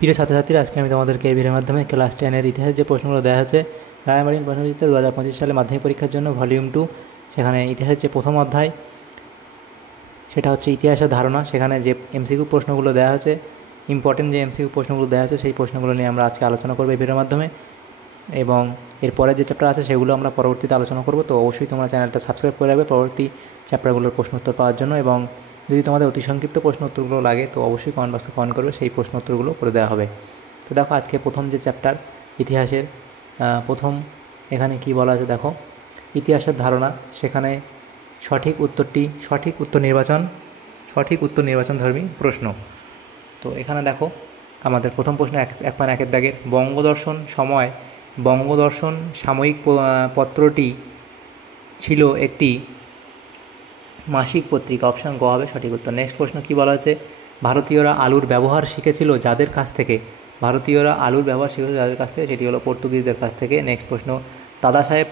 প্রিয় ছাত্রছাত্রীরা, আজকে আমি তোমাদেরকে এই ভিডিওর মাধ্যমে ক্লাস 10-এর ইতিহাস যে প্রশ্নগুলো দেওয়া হচ্ছে রায়মার্টিন প্রশ্নচিত্র 2025 সালে মাধ্যমিক পরীক্ষার জন্য ভলিউম 2, সেখানে ইতিহাসের যে প্রথম অধ্যায় সেটা হচ্ছে ইতিহাসের ধারণা। সেখানে যে এমসিকিউ প্রশ্নগুলো দেওয়া হচ্ছে, ইম্পর্টেন্ট যে এমসিকিউ প্রশ্নগুলো দেওয়া হচ্ছে, সেই প্রশ্নগুলো নিয়ে আমরা আজকে আলোচনা করবো এই ভিডিওর মাধ্যমে। এবং এরপরে যে চ্যাপ্টার আছে সেগুলো আমরা পরবর্তীতে আলোচনা করব। তো অবশ্যই তোমরা চ্যানেলটা সাবস্ক্রাইব করে রাখবে পরবর্তী চ্যাপ্টারগুলোর প্রশ্ন উত্তর পাওয়ার জন্য। এবং যদি তোমাদের অতি সংক্ষিপ্ত প্রশ্ন উত্তরগুলো লাগে তো অবশ্যই কমেন্ট বক্সে কমেন্ট করবে, সেই প্রশ্ন উত্তরগুলো করে দেওয়া হবে। তো দেখো, আজকে প্রথম যে চ্যাপ্টার ইতিহাসের প্রথম, এখানে কি বলা আছে দেখো, ইতিহাসের ধারণা। সেখানে সঠিক উত্তর নির্বাচন ধর্মী প্রশ্ন। তো এখানে দেখো আমাদের প্রথম প্রশ্ন 1.1 দাগের বঙ্গদর্শন সাময়িক পত্রটি ছিল একটি মাসিক পত্রিকা। অপশান গ হবে সঠিক উত্তর। নেক্সট প্রশ্ন কি বলা আছে, ভারতীয়রা আলুর ব্যবহার শিখেছিল যাদের কাছ থেকে? সেটি হলো পর্তুগিজদের কাছ থেকে। নেক্সট প্রশ্ন, দাদা সাহেব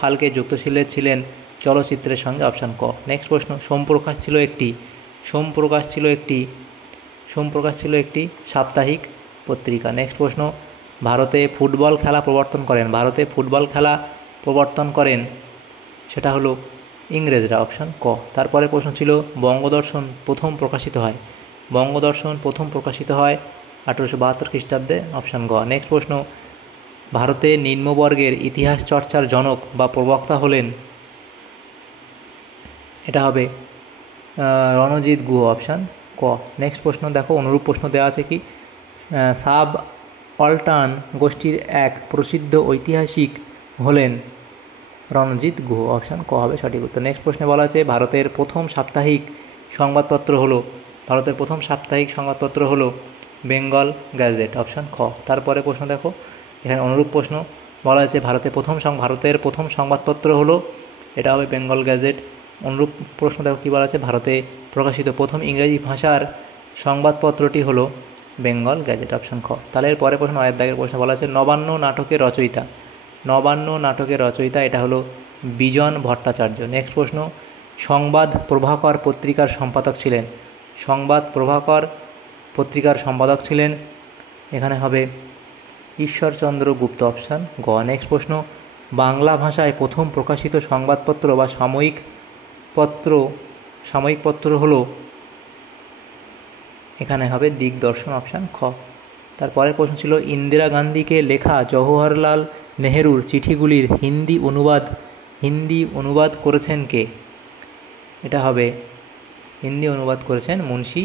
ফালকে যুক্ত ছিলেন চলচ্চিত্রের সঙ্গে। অপশান ক। নেক্সট প্রশ্ন, সোমপ্রকাশ ছিল একটি সাপ্তাহিক পত্রিকা। নেক্সট প্রশ্ন, ভারতে ফুটবল খেলা প্রবর্তন করেন সেটা হলো ইংরেজরা। অপশান ক। তারপরে প্রশ্ন ছিল, বঙ্গদর্শন প্রথম প্রকাশিত হয় 1872 খ্রিস্টাব্দে। অপশান গ। নেক্সট প্রশ্ন, ভারতে নিম্নবর্গের ইতিহাস চর্চার জনক বা প্রবক্তা হলেন, এটা হবে রণজিৎ গুহ। অপশান ক। নেক্সট প্রশ্ন দেখো, অনুরূপ প্রশ্ন দেওয়া আছে কি, সাব অল্টান গোষ্ঠীর এক প্রসিদ্ধ ঐতিহাসিক হলেন রণজিৎ গুহ। অপশান ক হবে সঠিক উত্তর। নেক্সট প্রশ্নে বলা আছে, ভারতের প্রথম সাপ্তাহিক সংবাদপত্র হলো বেঙ্গল গ্যাজেট। অপশান খ। তারপরে প্রশ্ন দেখো, এখানে অনুরূপ প্রশ্ন বলা আছে, ভারতের প্রথম সংবাদপত্র হলো, এটা হবে বেঙ্গল গ্যাজেট। অনুরূপ প্রশ্ন দেখো কি বলা আছে, ভারতে প্রকাশিত প্রথম ইংরেজি ভাষার সংবাদপত্রটি হলো বেঙ্গল গ্যাজেট। অপশান খ। তাহলে এর পরে প্রশ্ন 9 দাগের প্রশ্ন বলা আছে, নবান্ন নাটকের রচয়িতা, এটা হলো বিজন ভট্টাচার্য। নেক্সট প্রশ্ন, সংবাদ প্রভাকর পত্রিকার সম্পাদক ছিলেন, এখানে হবে ঈশ্বরচন্দ্র গুপ্ত। অপশান গ। নেক্সট প্রশ্ন, বাংলা ভাষায় প্রথম প্রকাশিত সংবাদপত্র বা সাময়িক পত্র হলো, এখানে হবে দিগদর্শন। অপশান খ। তারপরের প্রশ্ন ছিল, ইন্দিরা গান্ধীকে লেখা জওহরলাল নেহেরুর চিঠিগুলির হিন্দি অনুবাদ করেছেন কে? এটা হবে হিন্দি অনুবাদ করেছেন মুন্সি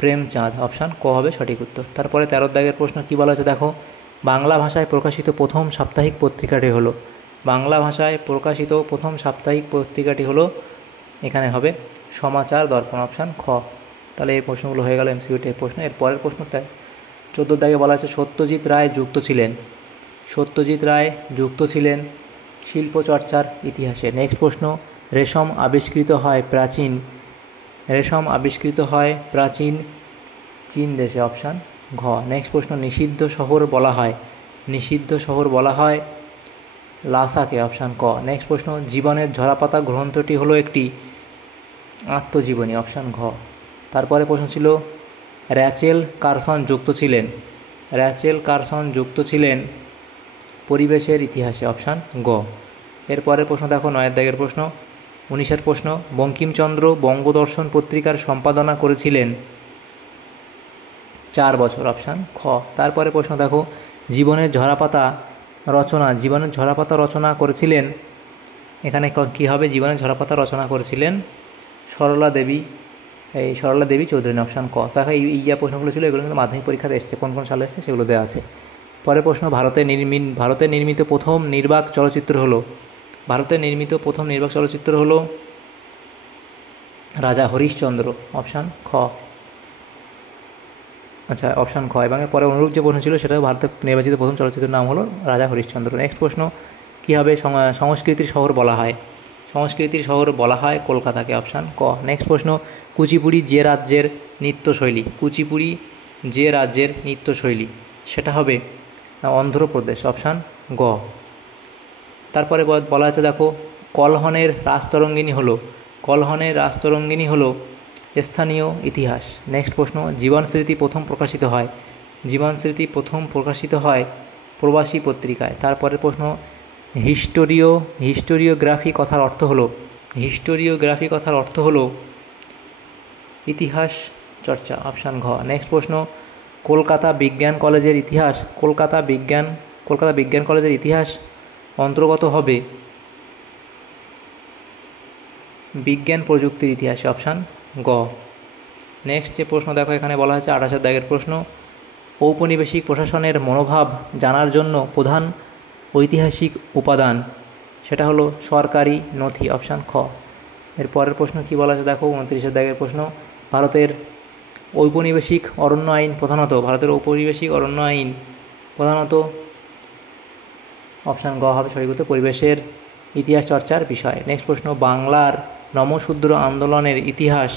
প্রেমচাঁদ। অপশান ক হবে সঠিক উত্তর। তারপরে 13 দাগের প্রশ্ন কি বলা আছে দেখো, বাংলা ভাষায় প্রকাশিত প্রথম সাপ্তাহিক পত্রিকাটি হলো, এখানে হবে সমাচার দর্পণ। অপশান খ। তাহলে এই প্রশ্নগুলো হয়ে গেল এমসিকিউ প্রশ্ন। এর পরের প্রশ্ন 14 দাগে বলা আছে, সত্যজিৎ রায় যুক্ত ছিলেন শিল্পচর্চার ইতিহাসে। নেক্সট প্রশ্ন, রেশম আবিষ্কৃত হয় প্রাচীন চীন দেশে। অপশান ঘ। নেক্সট প্রশ্ন, নিষিদ্ধ শহর বলা হয় লাসাকে। অপশান ক। নেক্সট প্রশ্ন, জীবনের ঝরাপাতা গ্রন্থটি হলো একটি আত্মজীবনী। অপশান ঘ। তারপরে প্রশ্ন ছিল, র্যাচেল কারসন যুক্ত ছিলেন পরিবেশের ইতিহাসে। অপশান গ। এরপরে প্রশ্ন দেখো, 9 দাগের প্রশ্ন, 19 প্রশ্ন, বঙ্কিমচন্দ্র বঙ্গদর্শন পত্রিকার সম্পাদনা করেছিলেন 4 বছর। অপশান খ। তারপরে প্রশ্ন দেখো, জীবনের ঝরাপাতা রচনা করেছিলেন, এখানে কি হবে, জীবনের ঝরাপাতা রচনা করেছিলেন সরলা দেবী চৌধুরী। অপশান ক। দেখো এই যে প্রশ্নগুলো ছিল এগুলো কিন্তু মাধ্যমিক পরীক্ষাতে এসছে, কোন সালে এসছে সেগুলো দেওয়া আছে। পরের প্রশ্ন, ভারতে নির্মিত প্রথম নির্বাক চলচ্চিত্র হলো রাজা হরিশ্চন্দ্র। অপশান খ। আচ্ছা, অপশান খ। এবং পরে অনুরূপ যে প্রশ্ন ছিল সেটা ভারতের নির্বাচিত প্রথম চলচ্চিত্রের নাম হলো রাজা হরিশ্চন্দ্র। নেক্সট প্রশ্ন, কী হবে, সংস্কৃতির শহর বলা হয় কলকাতাকে। অপশান ক। নেক্সট প্রশ্ন, কুচিপুড়ি যে রাজ্যের নৃত্যশৈলী, সেটা হবে অন্ধ্রপ্রদেশ। অপশান গ। তারপরে বলা আছে দেখো, কলহনের রাজতরঙ্গিনী হলো স্থানীয় ইতিহাস। নেক্সট প্রশ্ন, জীবন স্মৃতি প্রথম প্রকাশিত হয়? জীবন স্মৃতি প্রথম প্রকাশিত হয় প্রবাসী পত্রিকায়। তারপরের প্রশ্ন, হিস্টোরিওগ্রাফি কথার অর্থ হলো? হিস্টোরিওগ্রাফি কথার অর্থ হলো ইতিহাস চর্চা, অপশান ঘ। নেক্সট প্রশ্ন, কলকাতা বিজ্ঞান কলেজের ইতিহাস কলকাতা বিজ্ঞান কলেজের ইতিহাস অন্তর্গত হবে বিজ্ঞান প্রযুক্তির ইতিহাসে, অপশান গ। নেক্সট যে প্রশ্ন দেখো এখানে বলা হয়েছে 28 দাগের প্রশ্ন, ঔপনিবেশিক প্রশাসনের মনোভাব জানার জন্য প্রধান ঐতিহাসিক উপাদান, সেটা হলো সরকারি নথি, অপশান খ। এর পরের প্রশ্ন কি বলা আছে দেখো 29 দাগের প্রশ্ন, ভারতের ঔপনিবেশিক অরণ্য আইন প্রধানত অপশান গ হবে সঠিক উত্তর, পরিবেশের ইতিহাস চর্চার বিষয়। নেক্সট প্রশ্ন, বাংলার নমশূদ্র আন্দোলনের ইতিহাস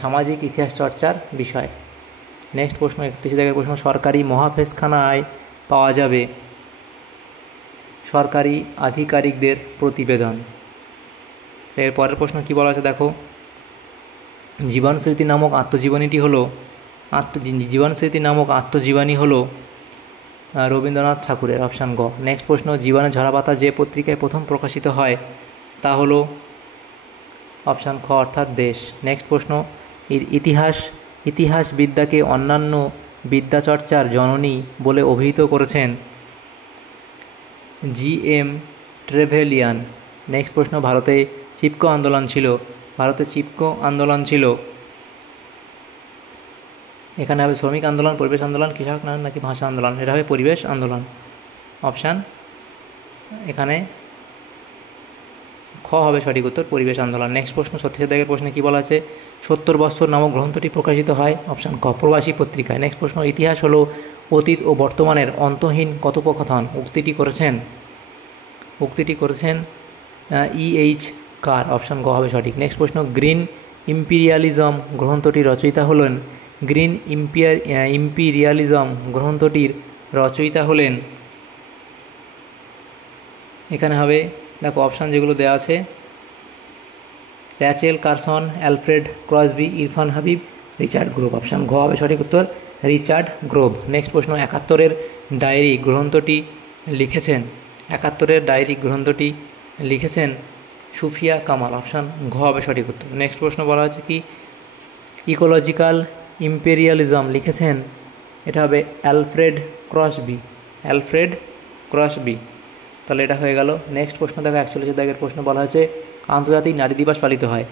সামাজিক ইতিহাস চর্চার বিষয়। নেক্সট প্রশ্ন 31 দাগের প্রশ্ন, সরকারি মহাফেজখানায় পাওয়া যাবে সরকারি আধিকারিকদের প্রতিবেদন। এর পরের প্রশ্ন কি বলা আছে দেখো, জীবন স্মৃতি নামক আত্মজীবনী হলো রবীন্দ্রনাথ ঠাকুরের, অপশান গ। নেক্সট প্রশ্ন, জীবনের ঝরাপাতা যে পত্রিকায় প্রথম প্রকাশিত হয় তা হলো অপশান খ অর্থাৎ দেশ। নেক্সট প্রশ্ন, ইতিহাসবিদ্যাকে অন্যান্য বিদ্যাচর্চার জননী বলে অভিহিত করেছেন জি.এম. ট্রেভেলিয়ান। নেক্সট প্রশ্ন, ভারতে চিপকো আন্দোলন ছিল এখানে হবে শ্রমিক আন্দোলন, পরিবেশ আন্দোলন, কৃষক আন্দোলন নাকি ভাষা আন্দোলন? এটা হবে পরিবেশ আন্দোলন, অপশান এখানে খ হবে সঠিক উত্তর, পরিবেশ আন্দোলন। নেক্সট প্রশ্ন 36 দাগের প্রশ্নে কী বলা আছে, 70 বৎসর নামক গ্রন্থটি প্রকাশিত হয় অপশান ক প্রবাসী পত্রিকায়। নেক্সট প্রশ্ন, ইতিহাস হলো অতীত ও বর্তমানের অন্তহীন কথোপকথন, উক্তিটি করেছেন E.H. কার, অপশান গ হবে সঠিক। নেক্সট প্রশ্ন, গ্রিন ইম্পিরিয়ালিজম গ্রন্থটির রচয়িতা হলেন এখানে হবে দেখো অপশান যেগুলো দেওয়া আছে, Rachel Carson, Alfred ক্রসবি, Irfan Habib, Richard Grove, option ঘ হবে সঠিক উত্তর, রিচার্ড গ্রোভ। নেক্সট প্রশ্ন, 71-এর ডায়েরি গ্রন্থটি লিখেছেন সুফিয়া কামাল, অপশান ঘ হবে সঠিক উত্তর। নেক্সট প্রশ্ন বলা আছে কি, ইকোলজিক্যাল ইম্পেরিয়ালিজম লিখেছেন, এটা হবে অ্যালফ্রেড ক্রসবি, তাহলে এটা হয়ে গেল। নেক্সট প্রশ্ন দেখো 41 দাগের প্রশ্ন বলা হয়েছে, আন্তর্জাতিক নারী দিবস পালিত হয়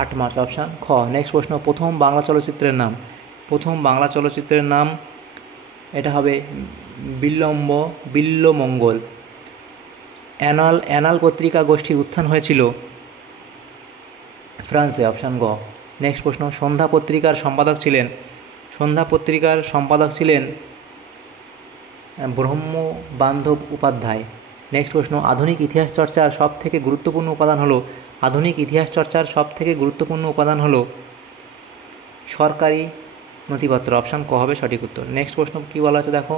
8 মার্চ, অপশান খ। নেক্সট প্রশ্ন, প্রথম বাংলা চলচ্চিত্রের নাম এটা হবে বিল্বমঙ্গল। অ্যানাল পত্রিকা গোষ্ঠীর উত্থান হয়েছিল ফ্রান্সে, অপশান গ। নেক্সট প্রশ্ন, সন্ধ্যা পত্রিকার সম্পাদক ছিলেন ব্রহ্মবান্ধব উপাধ্যায়। নেক্সট প্রশ্ন, আধুনিক ইতিহাস চর্চার সব থেকে গুরুত্বপূর্ণ উপাদান হলো সরকারি নথিপত্র, অপশান ক হবে সঠিক উত্তর। নেক্সট প্রশ্ন কী বলা আছে দেখো,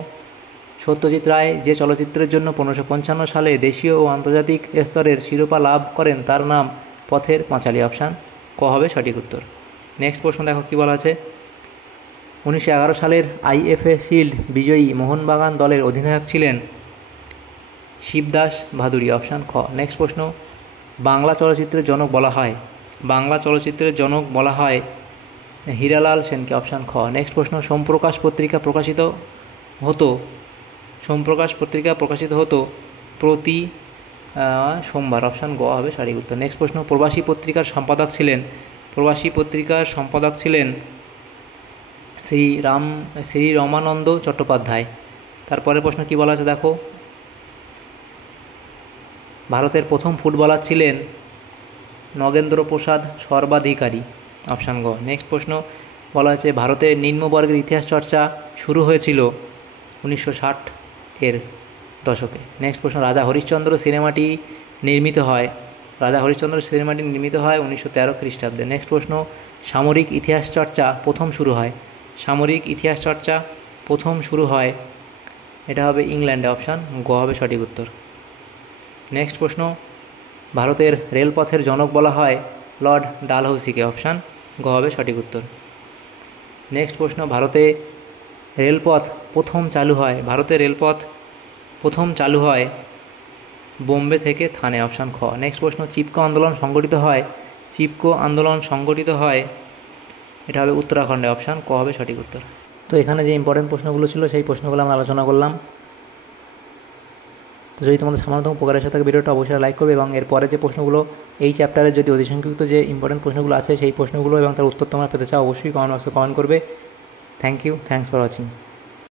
সত্যজিৎ রায় যে চলচ্চিত্রের জন্য 1555 সালে দেশীয় ও আন্তর্জাতিক স্তরের শিরোপা লাভ করেন তার নাম পথের পাঁচালী, অপশান ক হবে সঠিক উত্তর। নেক্সট প্রশ্ন দেখো কী বলা আছে, 1911 সালের IFA শিল্ড বিজয়ী মোহনবাগান দলের অধিনায়ক ছিলেন শিবদাস ভাদুড়ী, অপশান খ। নেক্সট প্রশ্ন, বাংলা চলচ্চিত্রের জনক বলা হয় হীরালাল সেনকে, অপশান খ। নেক্সট প্রশ্ন, সোমপ্রকাশ পত্রিকা প্রকাশিত হতো প্রতি সোমবার, অপশান গ হবে সঠিক উত্তর। নেক্সট প্রশ্ন, প্রবাসী পত্রিকার সম্পাদক ছিলেন শ্রী রমানন্দ চট্টোপাধ্যায়। তারপরে প্রশ্ন কি বলা আছে দেখো, ভারতের প্রথম ফুটবলার ছিলেন নগেন্দ্র প্রসাদ সর্বাধিকারী, অপশান গ। নেক্সট প্রশ্ন বলা আছে, ভারতের নিম্নবর্গের ইতিহাস চর্চা শুরু হয়েছিল 1960-এর দশকে। নেক্সট প্রশ্ন, রাজা হরিশ্চন্দ্র সিনেমাটি নির্মিত হয় 1913 খ্রিস্টাব্দে। নেক্সট প্রশ্ন, সামরিক ইতিহাস চর্চা প্রথম শুরু হয় এটা হবে ইংল্যান্ডে, অপশান গ হবে সঠিক উত্তর। নেক্সট প্রশ্ন, ভারতের রেলপথের জনক বলা হয় লর্ড ডালহৌসিকে। অপশান গ হবে সঠিক উত্তর। নেক্সট প্রশ্ন, ভারতে রেলপথ প্রথম চালু হয় বোম্বে থেকে থানে। অপশান খ। নেক্সট প্রশ্ন, চিপকো আন্দোলন সংগঠিত হয় এটা হবে উত্তরাখণ্ডে। অপশান ক হবে সঠিক উত্তর। তো এখানে যে ইম্পর্টেন্ট প্রশ্নগুলো ছিল সেই প্রশ্নগুলো আমরা আলোচনা করলাম। তো যদি তোমাদের সামান্যতম উপকার এসে থাকে ভিডিওটা অবশ্যই লাইক করবে, এবং এরপরে যে প্রশ্নগুলো এই চ্যাপ্টারের যদি অধিসংখ্যিত যে ইম্পর্টেন্ট প্রশ্নগুলো আছে সেই প্রশ্নগুলো এবং তার উত্তর তোমরা পেতে চাও অবশ্যই কমেন্ট বক্সে কমেন্ট করবে। Thanks for watching.